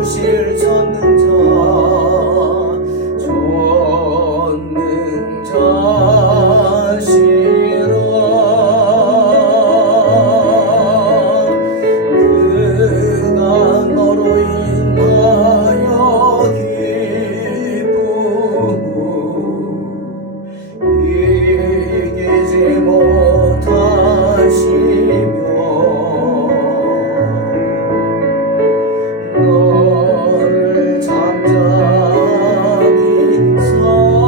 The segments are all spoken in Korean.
부실 전능자 전능자시라 그가 너로 인하여 기쁨 이기지 못하시며 너를 잠잠히 사랑하시며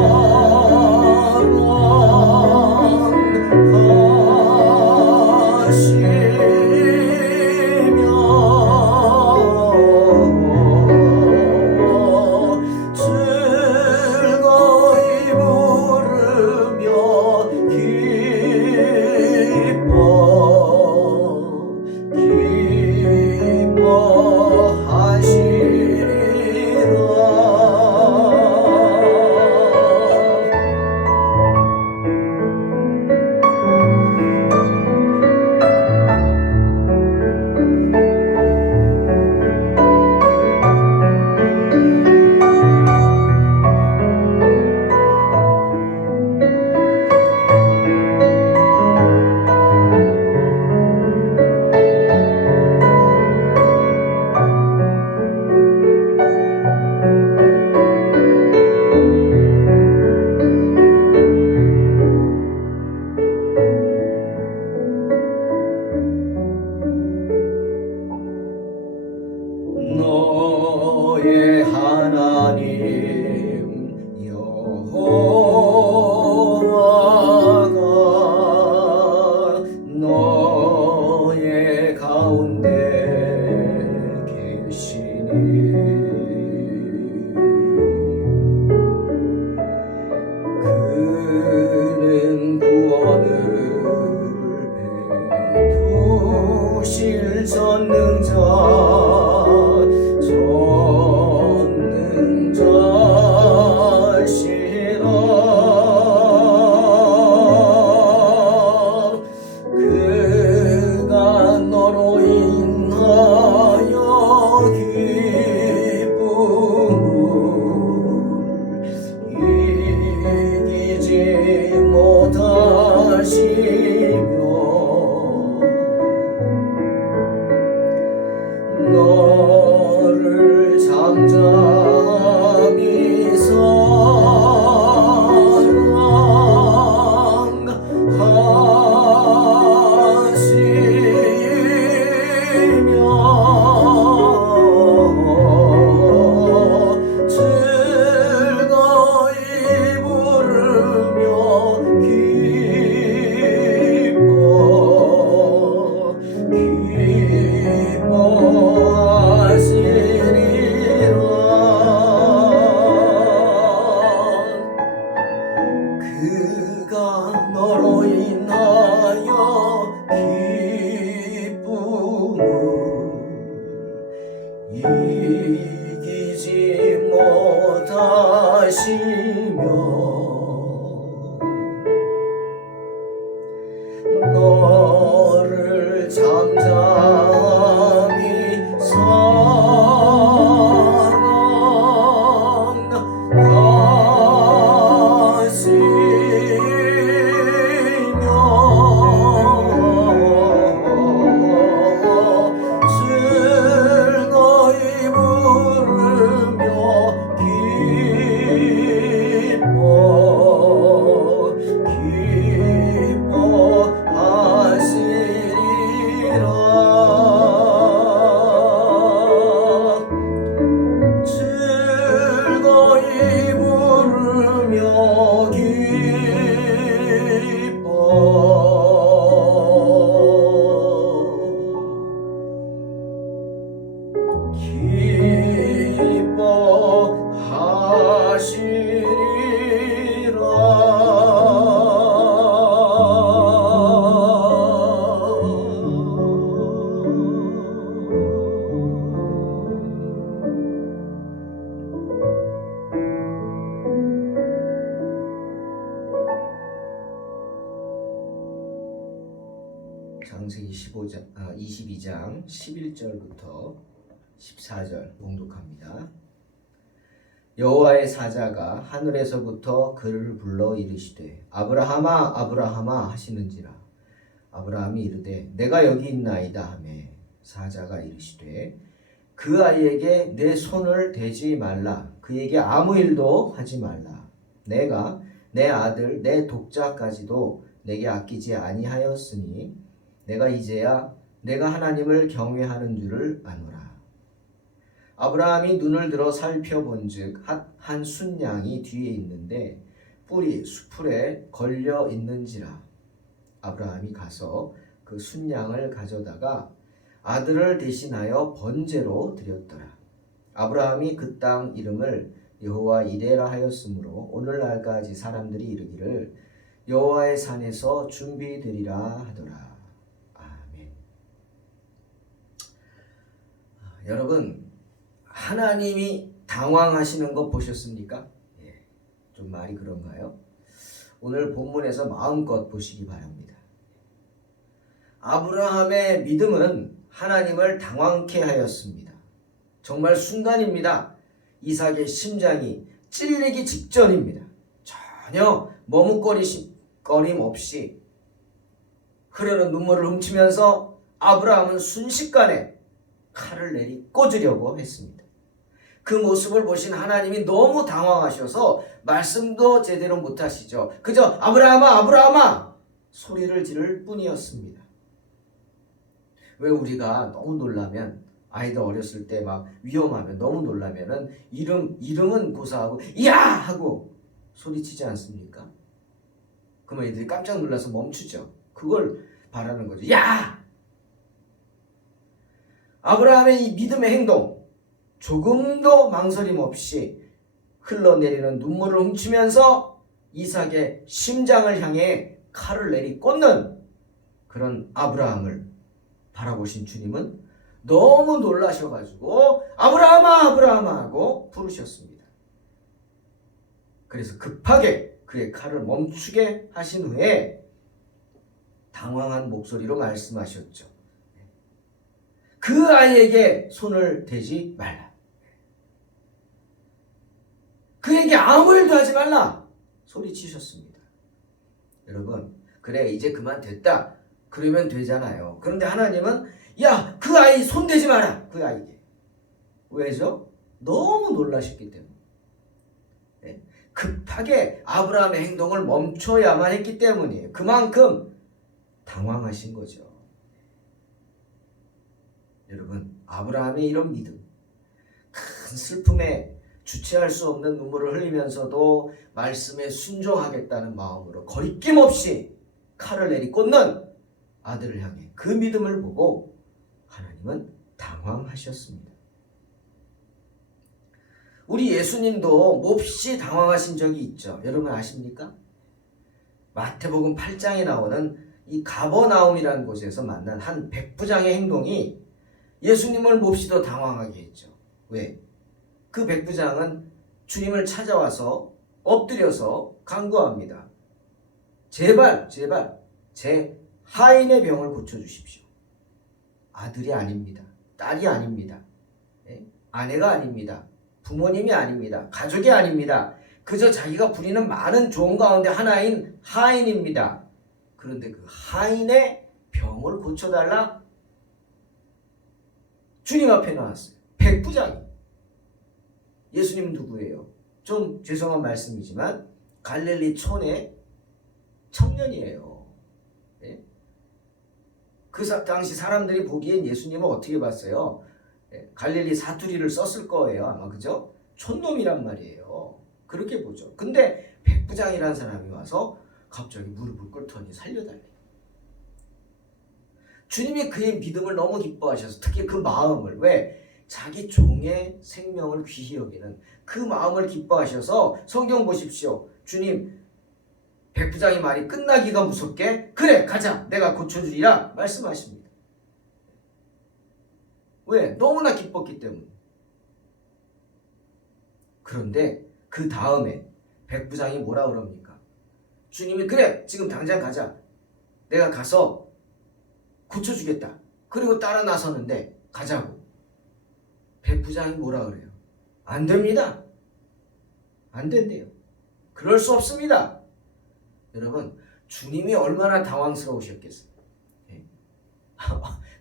즐거이 부르며 너의 하나님 여호와가 너의 가운데 계시니 그는 구원을 베푸실 전능자 전능자시라 그가 너로 인하여 기쁨을 이기지 못하시며 너를 잠잠히 사랑하시며 즐거이 부르며 그가 너로 인하여 기쁨을 이기지 못하시며 너를 잠잠히 즐거이 부르며 기뻐하시리라 즐거이 부르며 창세기 22장 11절부터 14절 봉독합니다. 여호와의 사자가 하늘에서부터 그를 불러 이르시되 아브라함아 아브라함아 하시는지라. 아브라함이 이르되 내가 여기 있나이다 하매 사자가 이르시되 그 아이에게 내 손을 대지 말라. 그에게 아무 일도 하지 말라. 내가 내 아들 내 독자까지도 내게 아끼지 아니하였으니 내가 이제야 내가 하나님을 경외하는 줄을 아노라. 아브라함이 눈을 들어 살펴본즉 한 순양이 뒤에 있는데 뿔이 수풀에 걸려 있는지라. 아브라함이 가서 그 순양을 가져다가 아들을 대신하여 번제로 드렸더라. 아브라함이 그 땅 이름을 여호와 이레라 하였으므로 오늘날까지 사람들이 이르기를 여호와의 산에서 준비되리라 하더라. 아멘. 여러분, 하나님이 당황하시는 거 보셨습니까? 예, 좀 말이 그런가요? 오늘 본문에서 마음껏 보시기 바랍니다. 아브라함의 믿음은 하나님을 당황케 하였습니다. 정말 순간입니다. 이삭의 심장이 찔리기 직전입니다. 전혀 머뭇거림 없이 흐르는 눈물을 훔치면서 아브라함은 순식간에 칼을 내리 꽂으려고 했습니다. 그 모습을 보신 하나님이 너무 당황하셔서 말씀도 제대로 못하시죠. 그저 아브라함아 아브라함아 소리를 지를 뿐이었습니다. 왜 우리가 너무 놀라면 아이들 어렸을 때 막 위험하면 너무 놀라면은 이름은 고사하고 야 하고 소리치지 않습니까? 그러면 애들이 깜짝 놀라서 멈추죠. 그걸 바라는 거죠. 야! 아브라함의 이 믿음의 행동, 조금도 망설임 없이 흘러내리는 눈물을 훔치면서 이삭의 심장을 향해 칼을 내리 꽂는 그런 아브라함을 바라보신 주님은 너무 놀라셔가지고 아브라함아 아브라함아 하고 부르셨습니다. 그래서 급하게 그의 칼을 멈추게 하신 후에 당황한 목소리로 말씀하셨죠. 그 아이에게 손을 대지 말라. 그에게 아무 일도 하지 말라. 소리치셨습니다. 여러분, 그래 이제 그만 됐다. 그러면 되잖아요. 그런데 하나님은 야, 그 아이 손대지 마라. 그 아이에게. 왜죠? 너무 놀라셨기 때문에. 네? 급하게 아브라함의 행동을 멈춰야만 했기 때문이에요. 그만큼 당황하신 거죠. 여러분, 아브라함의 이런 믿음, 큰 슬픔에 주체할 수 없는 눈물을 흘리면서도 말씀에 순종하겠다는 마음으로 거리낌 없이 칼을 내리 꽂는 아들을 향해 그 믿음을 보고 하나님은 당황하셨습니다. 우리 예수님도 몹시 당황하신 적이 있죠. 여러분 아십니까? 마태복음 8장에 나오는 이 가버나움이라는 곳에서 만난 한 백부장의 행동이 예수님을 몹시도 당황하게 했죠. 왜? 그 백부장은 주님을 찾아와서 엎드려서 간구합니다. 제발 제 하인의 병을 고쳐주십시오. 아들이 아닙니다. 딸이 아닙니다. 아내가 아닙니다. 부모님이 아닙니다. 가족이 아닙니다. 그저 자기가 부리는 많은 종 가운데 하나인 하인입니다. 그런데 그 하인의 병을 고쳐달라? 주님 앞에 나왔어요. 백부장이. 예수님은 누구예요? 좀 죄송한 말씀이지만 갈릴리 촌의 청년이에요. 네? 그 당시 사람들이 보기엔 예수님을 어떻게 봤어요? 네, 갈릴리 사투리를 썼을 거예요. 아마 그죠? 촌놈이란 말이에요. 그렇게 보죠. 근데 백부장이라는 사람이 와서 갑자기 무릎을 꿇더니 살려달래. 주님이 그의 믿음을 너무 기뻐하셔서 특히 그 마음을 왜? 자기 종의 생명을 귀히 여기는 그 마음을 기뻐하셔서 성경 보십시오. 주님 백부장의 말이 끝나기가 무섭게 그래 가자 내가 고쳐주리라 말씀하십니다. 왜? 너무나 기뻤기 때문에. 그런데 그 다음에 백부장이 뭐라 그럽니까? 주님이 그래 지금 당장 가자 내가 가서 고쳐주겠다. 그리고 따라 나서는데 가자고. 백부장이 뭐라 그래요? 안 됩니다. 안 된대요. 그럴 수 없습니다. 여러분, 주님이 얼마나 당황스러우셨겠어요. 예?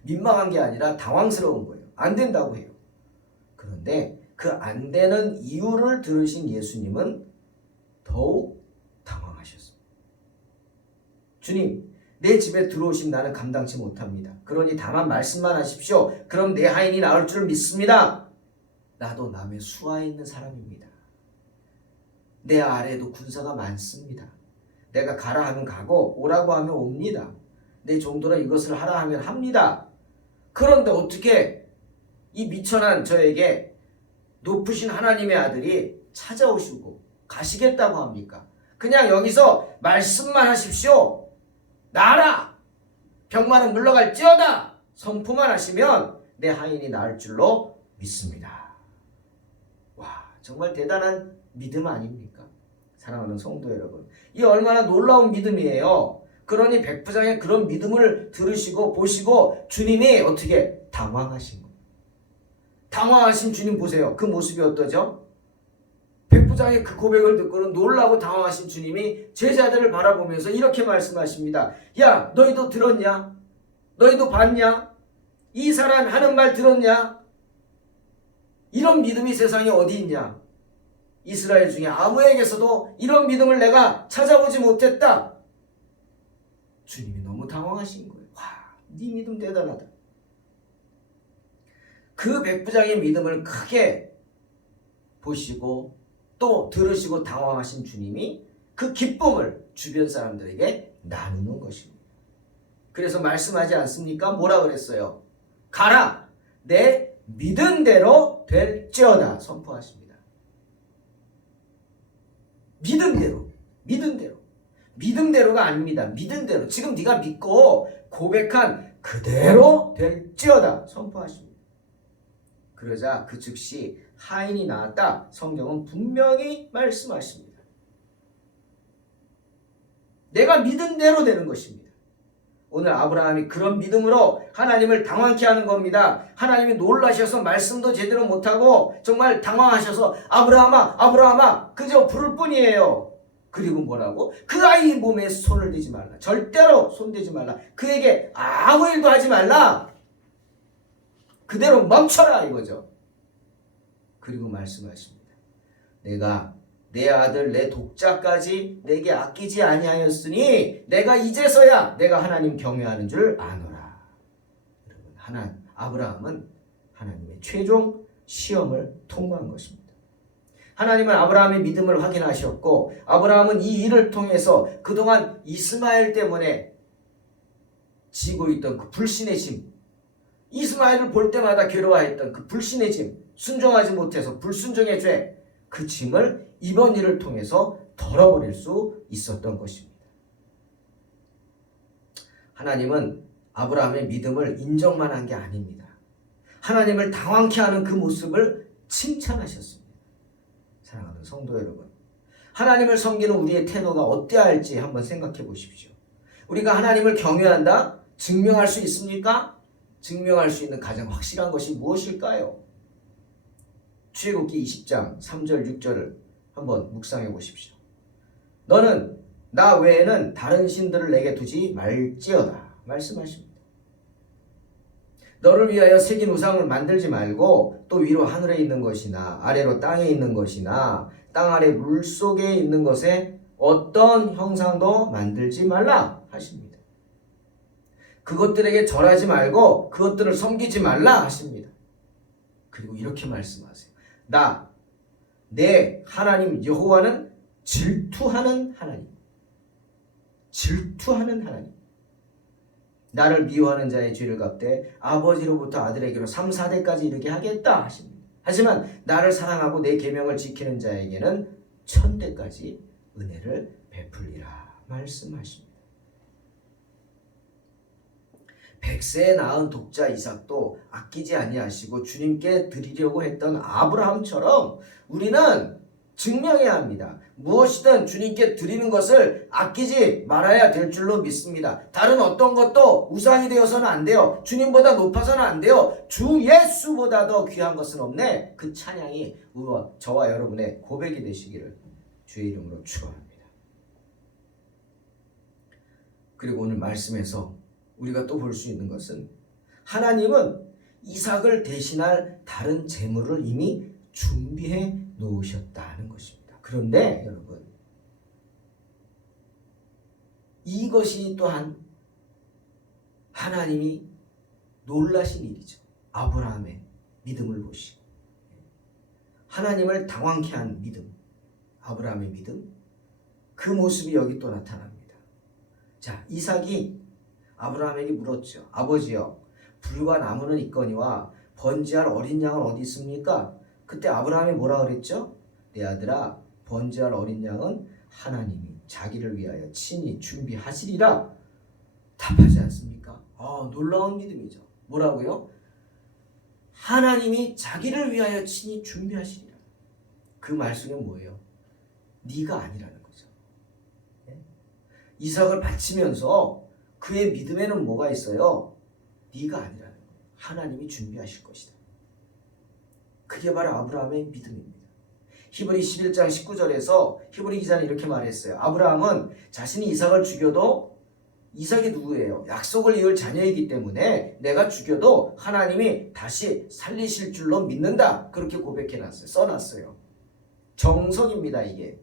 민망한 게 아니라 당황스러운 거예요. 안 된다고 해요. 그런데 그 안 되는 이유를 들으신 예수님은 더욱 당황하셨습니다. 주님, 내 집에 들어오신 나는 감당치 못합니다. 그러니 다만 말씀만 하십시오. 그럼 내 하인이 나을 줄 믿습니다. 나도 남의 수하에 있는 사람입니다. 내 아래에도 군사가 많습니다. 내가 가라 하면 가고 오라고 하면 옵니다. 내 종도로 이것을 하라 하면 합니다. 그런데 어떻게 이 미천한 저에게 높으신 하나님의 아들이 찾아오시고 가시겠다고 합니까? 그냥 여기서 말씀만 하십시오. 나라! 병마는 물러갈지어다! 선포만 하시면 내 하인이 나을 줄로 믿습니다. 와, 정말 대단한 믿음 아닙니까? 사랑하는 성도 여러분, 이 얼마나 놀라운 믿음이에요. 그러니 백부장의 그런 믿음을 들으시고 보시고 주님이 어떻게 당황하신 거예요. 당황하신 주님 보세요. 그 모습이 어떠죠? 백부장의 그 고백을 듣고는 놀라고 당황하신 주님이 제자들을 바라보면서 이렇게 말씀하십니다. 야, 너희도 들었냐? 너희도 봤냐? 이 사람 하는 말 들었냐? 이런 믿음이 세상에 어디 있냐? 이스라엘 중에 아무에게서도 이런 믿음을 내가 찾아보지 못했다. 주님이 너무 당황하신 거예요. 와, 네 믿음 대단하다. 그 백부장의 믿음을 크게 보시고 또 들으시고 당황하신 주님이 그 기쁨을 주변 사람들에게 나누는 것입니다. 그래서 말씀하지 않습니까? 뭐라 그랬어요? 가라! 내 믿은 대로 될지어다 선포하십니다. 믿은 대로, 믿은 대로. 믿음대로가 아닙니다. 믿은 대로. 지금 네가 믿고 고백한 그대로 될지어다 선포하십니다. 그러자 그 즉시 하인이 나왔다. 성경은 분명히 말씀하십니다. 내가 믿은 대로 되는 것입니다. 오늘 아브라함이 그런 믿음으로 하나님을 당황케 하는 겁니다. 하나님이 놀라셔서 말씀도 제대로 못하고 정말 당황하셔서 아브라함아, 아브라함아 그저 부를 뿐이에요. 그리고 뭐라고? 그 아이 몸에 손을 대지 말라. 절대로 손대지 말라. 그에게 아무 일도 하지 말라. 그대로 멈춰라 이거죠. 그리고 말씀하십니다. 내가 내 아들 내 독자까지 내게 아끼지 아니하였으니 내가 이제서야 내가 하나님 경외하는 줄 아노라. 여러분, 아브라함은 하나님의 최종 시험을 통과한 것입니다. 하나님은 아브라함의 믿음을 확인하셨고 아브라함은 이 일을 통해서 그동안 이스마엘 때문에 지고 있던 그 불신의 짐, 이스마엘을 볼 때마다 괴로워했던 그 불신의 짐, 순종하지 못해서 불순종의 죄, 그 짐을 이번 일을 통해서 덜어버릴 수 있었던 것입니다. 하나님은 아브라함의 믿음을 인정만 한 게 아닙니다. 하나님을 당황케 하는 그 모습을 칭찬하셨습니다. 사랑하는 성도 여러분, 하나님을 섬기는 우리의 태도가 어때야 할지 한번 생각해 보십시오. 우리가 하나님을 경외한다? 증명할 수 있습니까? 증명할 수 있는 가장 확실한 것이 무엇일까요? 출애굽기 20장 3절 6절을 한번 묵상해 보십시오. 너는 나 외에는 다른 신들을 내게 두지 말지어다 말씀하십니다. 너를 위하여 새긴 우상을 만들지 말고 또 위로 하늘에 있는 것이나 아래로 땅에 있는 것이나 땅 아래 물속에 있는 것에 어떤 형상도 만들지 말라 하십니다. 그것들에게 절하지 말고 그것들을 섬기지 말라 하십니다. 그리고 이렇게 말씀하세요. 내 하나님 여호와는 질투하는 하나님. 질투하는 하나님. 나를 미워하는 자의 죄를 갚되 아버지로부터 아들에게로 3, 4대까지 이르게 하겠다 하십니다. 하지만 나를 사랑하고 내 계명을 지키는 자에게는 1000대까지 은혜를 베풀리라 말씀하십니다. 100세에 낳은 독자 이삭도 아끼지 아니하시고 주님께 드리려고 했던 아브라함처럼 우리는 증명해야 합니다. 무엇이든 주님께 드리는 것을 아끼지 말아야 될 줄로 믿습니다. 다른 어떤 것도 우상이 되어서는 안 돼요. 주님보다 높아서는 안 돼요. 주 예수보다 더 귀한 것은 없네. 그 찬양이 저와 여러분의 고백이 되시기를 주의 이름으로 축원합니다. 그리고 오늘 말씀에서 우리가 또 볼 수 있는 것은 하나님은 이삭을 대신할 다른 재물을 이미 준비해 놓으셨다는 것입니다. 그런데 여러분, 이것이 또한 하나님이 놀라신 일이죠. 아브라함의 믿음을 보시고 하나님을 당황케 한 믿음, 아브라함의 믿음, 그 모습이 여기 또 나타납니다. 자, 이삭이 아브라함에게 물었죠. 아버지여, 불과 나무는 있거니와 번제할 어린 양은 어디 있습니까? 그때 아브라함이 뭐라 그랬죠? 내 아들아, 번제할 어린 양은 하나님이 자기를 위하여 친히 준비하시리라 답하지 않습니까? 놀라운 믿음이죠. 뭐라고요? 하나님이 자기를 위하여 친히 준비하시리라. 그 말씀은 뭐예요? 네가 아니라는 거죠. 이삭을 바치면서 그의 믿음에는 뭐가 있어요? 네가 아니라는 거예요. 하나님이 준비하실 것이다. 그게 바로 아브라함의 믿음입니다. 히브리 11장 19절에서 히브리 기자는 이렇게 말했어요. 아브라함은 자신이 이삭을 죽여도 이삭이 누구예요? 약속을 이을 자녀이기 때문에 내가 죽여도 하나님이 다시 살리실 줄로 믿는다. 그렇게 고백해놨어요. 써놨어요. 정석입니다. 이게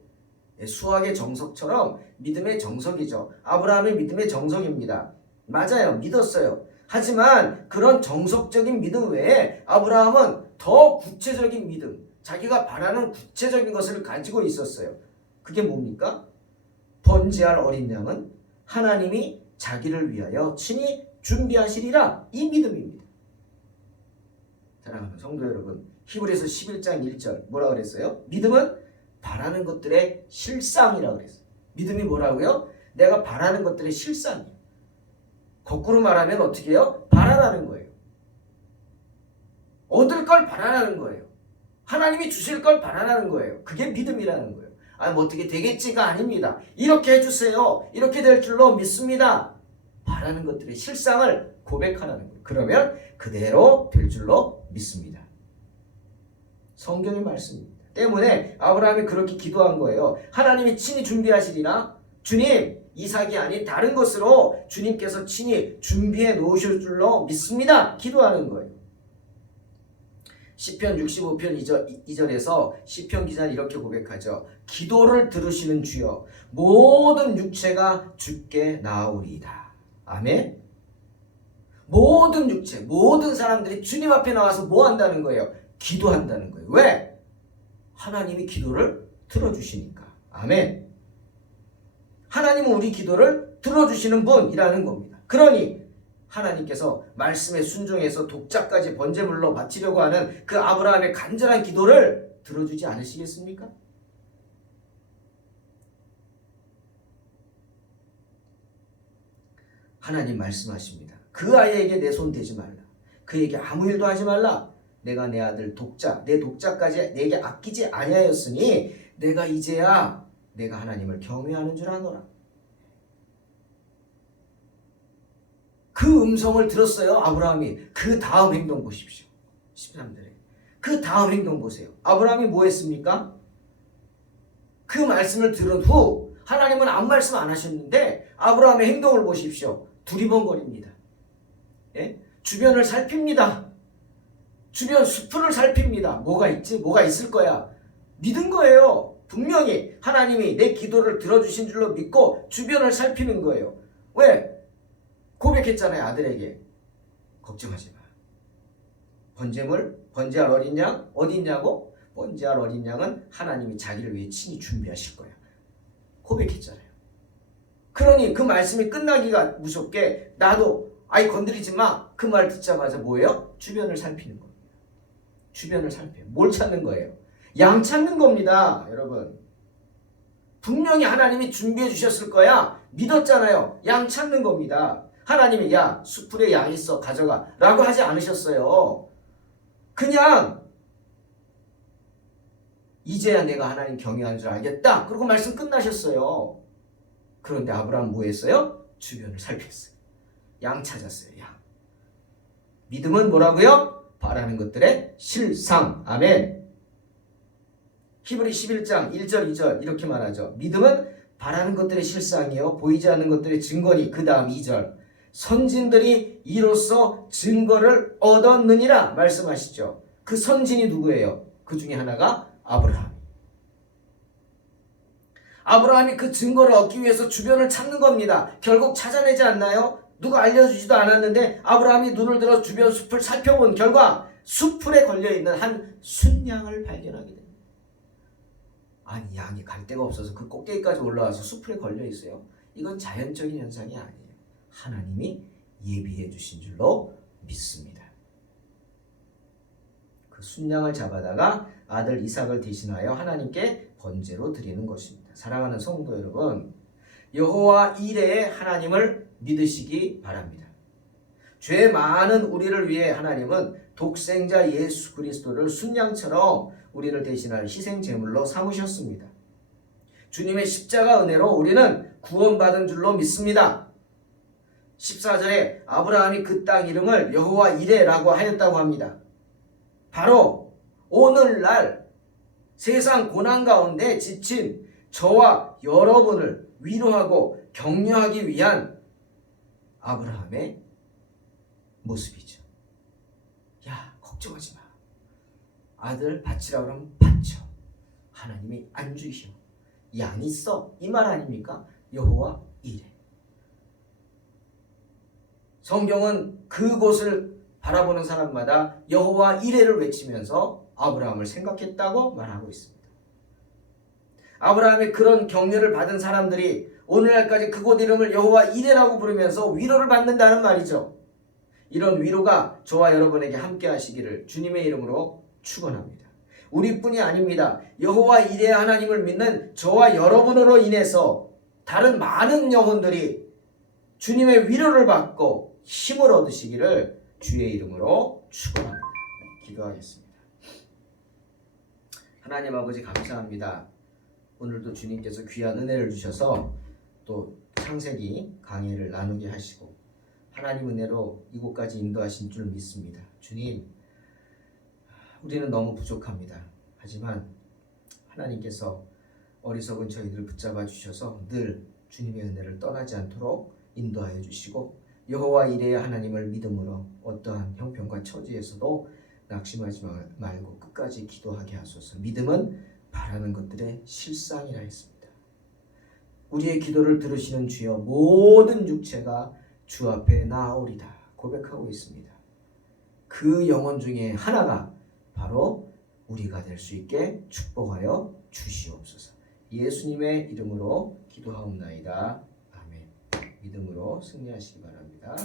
수학의 정석처럼 믿음의 정석이죠. 아브라함의 믿음의 정석입니다. 맞아요. 믿었어요. 하지만 그런 정석적인 믿음 외에 아브라함은 더 구체적인 믿음, 자기가 바라는 구체적인 것을 가지고 있었어요. 그게 뭡니까? 번제할 어린 양은 하나님이 자기를 위하여 친히 준비하시리라. 이 믿음입니다. 사랑하는 성도 여러분, 히브리서 11장 1절 뭐라 그랬어요? 믿음은 바라는 것들의 실상이라고 그랬어요. 믿음이 뭐라고요? 내가 바라는 것들의 실상이에요. 거꾸로 말하면 어떻게 해요? 바라라는 거예요. 얻을 걸 바라라는 거예요. 하나님이 주실 걸 바라라는 거예요. 그게 믿음이라는 거예요. 뭐 어떻게 되겠지가 아닙니다. 이렇게 해주세요. 이렇게 될 줄로 믿습니다. 바라는 것들의 실상을 고백하라는 거예요. 그러면 그대로 될 줄로 믿습니다. 성경의 말씀입니다. 때문에 아브라함이 그렇게 기도한 거예요. 하나님이 친히 준비하시리라. 주님, 이삭이 아닌 다른 것으로 주님께서 친히 준비해 놓으실 줄로 믿습니다. 기도하는 거예요. 시편 65편 2절에서 시편 기자는 이렇게 고백하죠. 기도를 들으시는 주여, 모든 육체가 주께 나아오리이다. 아멘. 모든 육체, 모든 사람들이 주님 앞에 나와서 뭐 한다는 거예요? 기도한다는 거예요. 왜? 하나님이 기도를 들어주시니까. 아멘. 하나님은 우리 기도를 들어주시는 분이라는 겁니다. 그러니 하나님께서 말씀에 순종해서 독자까지 번제물로 바치려고 하는 그 아브라함의 간절한 기도를 들어주지 않으시겠습니까? 하나님 말씀하십니다. 그 아이에게 내 손 대지 말라. 그에게 아무 일도 하지 말라. 내가 내 아들 독자, 내 독자까지 내게 아끼지 아니하였으니 내가 이제야 내가 하나님을 경외하는 줄 아노라. 그 음성을 들었어요. 아브라함이. 그 다음 행동 보십시오. 13절에 그 다음 행동 보세요. 아브라함이 뭐 했습니까? 그 말씀을 들은 후 하나님은 아무 말씀 안 하셨는데 아브라함의 행동을 보십시오. 두리번거립니다. 예? 주변을 살핍니다. 주변 수풀을 살핍니다. 뭐가 있지? 뭐가 있을 거야. 믿은 거예요. 분명히 하나님이 내 기도를 들어주신 줄로 믿고 주변을 살피는 거예요. 왜? 고백했잖아요. 아들에게. 걱정하지 마. 번제할 어린 양 어디 있냐고? 번제할 어린 양은 하나님이 자기를 위해 친히 준비하실 거야. 고백했잖아요. 그러니 그 말씀이 끝나기가 무섭게 나도 아이 건드리지 마. 그 말 듣자마자 뭐예요? 주변을 살피는 겁니다. 주변을 살펴요. 뭘 찾는 거예요? 양 찾는 겁니다. 여러분. 분명히 하나님이 준비해 주셨을 거야. 믿었잖아요. 양 찾는 겁니다. 하나님이 야 수풀에 양 있어 가져가 라고 하지 않으셨어요. 그냥 이제야 내가 하나님 경외하는 줄 알겠다. 그리고 말씀 끝나셨어요. 그런데 아브라함 뭐 했어요? 주변을 살폈어요. 양 찾았어요. 양. 믿음은 뭐라고요? 바라는 것들의 실상. 아멘. 히브리 11장 1절 2절 이렇게 말하죠. 믿음은 바라는 것들의 실상이요 보이지 않는 것들의 증거니. 그 다음 2절 선진들이 이로써 증거를 얻었느니라 말씀하시죠. 그 선진이 누구예요? 그 중에 하나가 아브라함. 아브라함이 그 증거를 얻기 위해서 주변을 찾는 겁니다. 결국 찾아내지 않나요? 누가 알려주지도 않았는데 아브라함이 눈을 들어 주변 숲을 살펴본 결과 숲풀에 걸려있는 한 순양을 발견하게 됩니다. 아니 양이 갈 데가 없어서 그 꼭대기까지 올라와서 숲풀에 걸려있어요. 이건 자연적인 현상이 아니에요. 하나님이 예비해 주신 줄로 믿습니다. 그 순양을 잡아다가 아들 이삭을 대신하여 하나님께 번제로 드리는 것입니다. 사랑하는 성도 여러분, 여호와 이레의 하나님을 믿으시기 바랍니다. 죄 많은 우리를 위해 하나님은 독생자 예수 그리스도를 순양처럼 우리를 대신할 희생 제물로 삼으셨습니다. 주님의 십자가 은혜로 우리는 구원받은 줄로 믿습니다. 14절에 아브라함이 그 땅 이름을 여호와 이레라고 하였다고 합니다. 바로 오늘날 세상 고난 가운데 지친 저와 여러분을 위로하고 격려하기 위한 아브라함의 모습이죠. 야, 걱정하지 마. 아들 바치라 그러면 바쳐. 하나님이 안 주셔. 양이 있어. 이 말 아닙니까? 여호와 이레. 성경은 그곳을 바라보는 사람마다 여호와 이레를 외치면서 아브라함을 생각했다고 말하고 있습니다. 아브라함의 그런 격려를 받은 사람들이 오늘날까지 그곳 이름을 여호와 이레라고 부르면서 위로를 받는다는 말이죠. 이런 위로가 저와 여러분에게 함께 하시기를 주님의 이름으로 축원합니다. 우리뿐이 아닙니다. 여호와 이레 하나님을 믿는 저와 여러분으로 인해서 다른 많은 영혼들이 주님의 위로를 받고 힘을 얻으시기를 주의 이름으로 축원합니다. 기도하겠습니다. 하나님 아버지 감사합니다. 오늘도 주님께서 귀한 은혜를 주셔서 또 창세기 강의를 나누게 하시고 하나님 은혜로 이곳까지 인도하신 줄 믿습니다. 주님, 우리는 너무 부족합니다. 하지만 하나님께서 어리석은 저희들을 붙잡아 주셔서 늘 주님의 은혜를 떠나지 않도록 인도하여 주시고 여호와 이레의 하나님을 믿음으로 어떠한 형편과 처지에서도 낙심하지 말고 끝까지 기도하게 하소서. 믿음은 바라는 것들의 실상이라 했습니다. 우리의 기도를 들으시는 주여 모든 육체가 주 앞에 나아오리다 고백하고 있습니다. 그 영혼 중에 하나가 바로 우리가 될 수 있게 축복하여 주시옵소서. 예수님의 이름으로 기도하옵나이다. 아멘. 믿음으로 승리하시기 바랍니다.